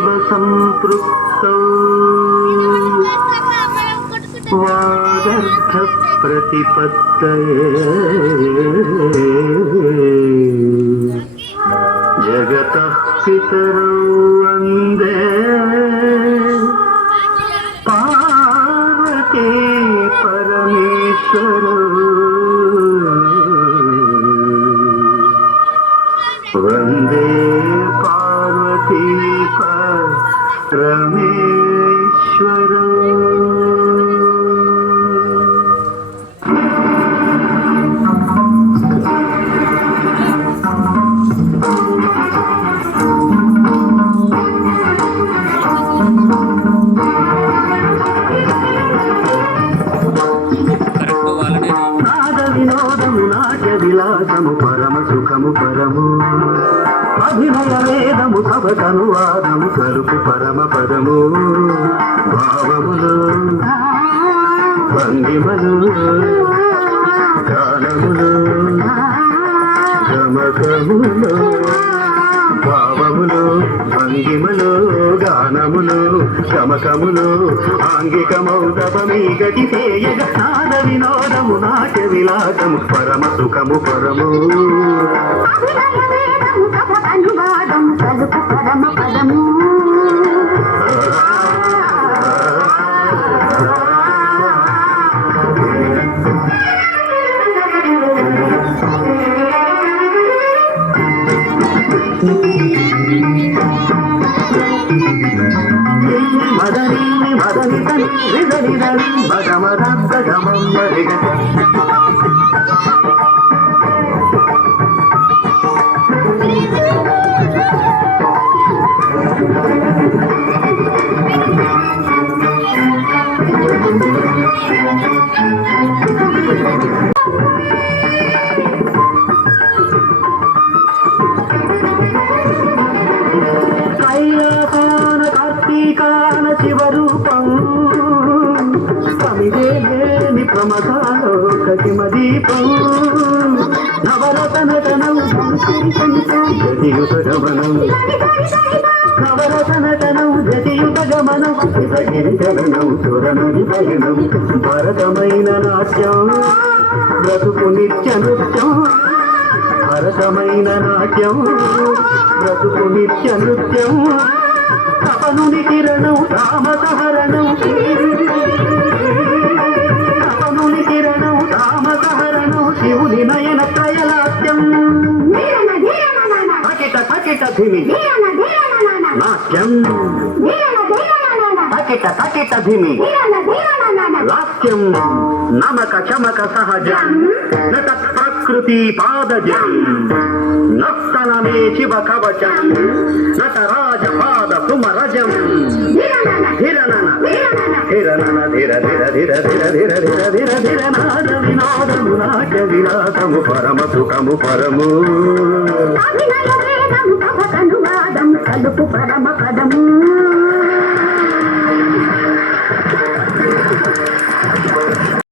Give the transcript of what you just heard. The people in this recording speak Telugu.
शिव संपृक्तौ वागर्थ प्रतिपत्तये जगतः पितरौ वन्दे पार्वती परमेश्वरौ वन्दे पार्वती परमेश्वरौ। వినోదము నాట్య విలాసము పరమ సుఖము పరము అభినయ వేదము సభకనువాదము కలుపు పరమ పదము భావములు భంగిమలు గానములు గమకములు భావములు భంగిమలు గానములు గమకములు ఆంగికమౌతమీ గతి చేయగ నాద వినోదము నాట్య విలాసము పరమ సుఖము పరము అనువాదము కలుపు పరమ పదము మదని మదని తని రిదని దని భగమరద్ద గమం మరిగ శివరూపం సమిదేమి ప్రమదాలో కటిమదీపం నవరతనతనం జతియుత గమనం నవరతనతనం జతియుత గమనం గిరిచరణం సురనది భయనం భరతమైన నాట్యం బ్రతుకు నిత్య నృత్యం భరతమైన నాట్యం బ్రతుకు నిత్య నృత్యం తపనుని కిరణం రామసహరణం తపనుని కిరణం రామసహరణం శివుని నయన త్రయలాస్యం పకిట పకిట ధిమి నాట్యం పకిట పకిట ధిమి లాస్యం నమక చమక సహజం నత ప్రకృతి పాదజం నస్తనమే శివ కవచం నటరాజ పాద సుమరజం ధిరనన ధిరనన ధిర ధిర ధిర ధిర ధిర ధిర ధిర ధిర నాద వినోదము నాట్య విలాసము పరమ సుఖము పరము కలుపు పరమ పదము